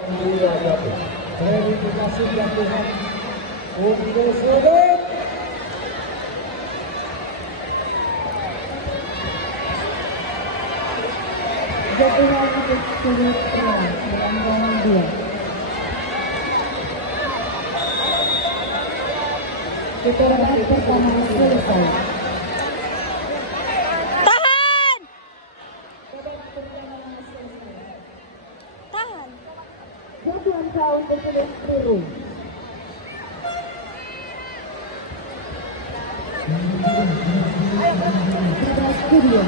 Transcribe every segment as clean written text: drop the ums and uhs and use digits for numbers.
Indria jatuh. Verifikasi jatuhan untuk sudut. Jatuhan untuk sudut pelanggaran 2. Putaran pertama selesai. Tahan. Tahan. Jatuhan kau untuk sudut biru. Studio.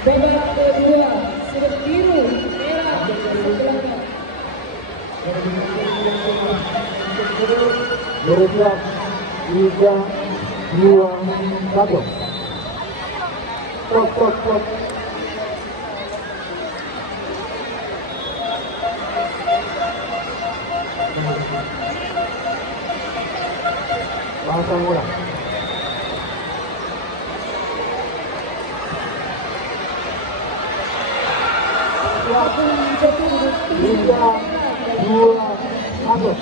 Babak kedua sudut biru merah sebelahnya. Bersiap 3, 2, 1. Stop. Pasang ulang. Tiga, 2, 1.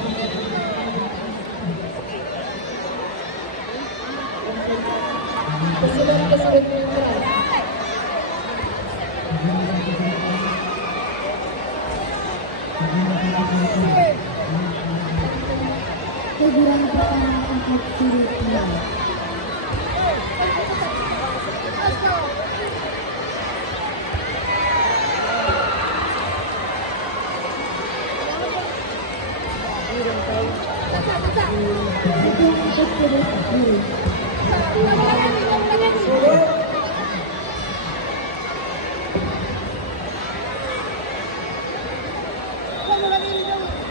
Teguran pertama untuk sudut merah.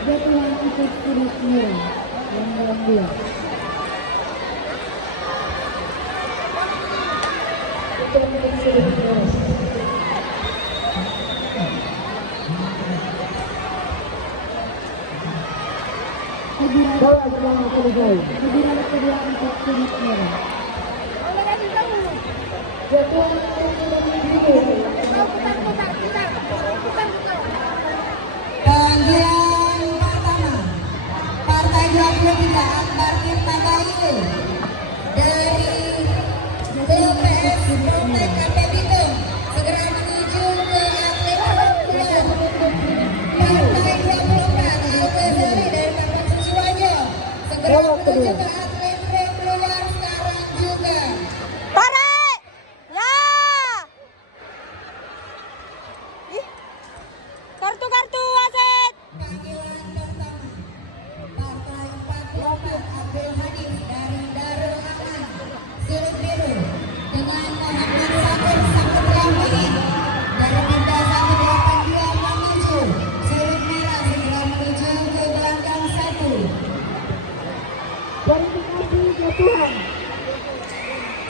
Jatuhan untuk sudut merah yang 2. Teguran kedua untuk sudut merah. Jatuhan untuk sudut biru. Panggilan pertama, Partai 23 Akbar Tirta Bayu dari BPS Protek KP Bitung segera menuju ke atlet perempuan. Partai 24 Auke Seri dari Kampung Suciwajo segera menuju ke atlet perempuan sekarang juga. Tarik. Ya. Ih. Kartu wasit. Panggilan pertama, Partai 44 Abdul Hadis dari Darul Aman sudut biru dengan Muhammad Sabir Saputra Muhid dari Pindah 182 menuju sudut merah segera menuju ke gelanggang 1. Verifikasi jatuhan.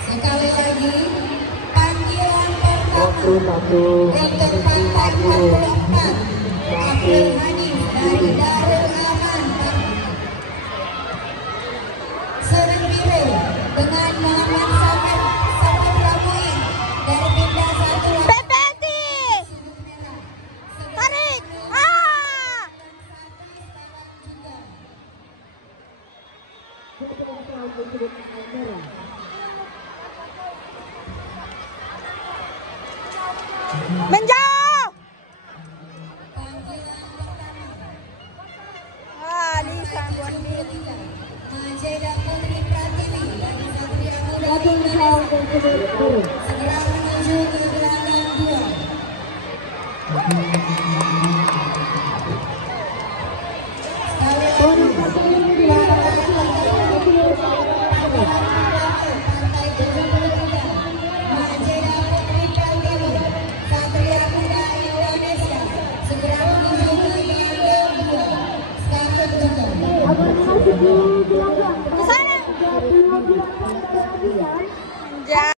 Sekali lagi panggilan pertama Waktu 1, untuk Partai 44 Abdul Hadis dari Darul Aman sudut biru dengan Muhammad Sabir Saputra Muhid dari Pindah 182 Pepeti. Tarik. Ah. Jatuhan untuk sudut merah. Menjauh. Ah, Lisa Bonbit. Majeda Putri Pratiwi dari Satria Muda Jatuhan kau untuk sudut biru. segera menuju ke gelanggang 2. Sekali Di sana. Ja.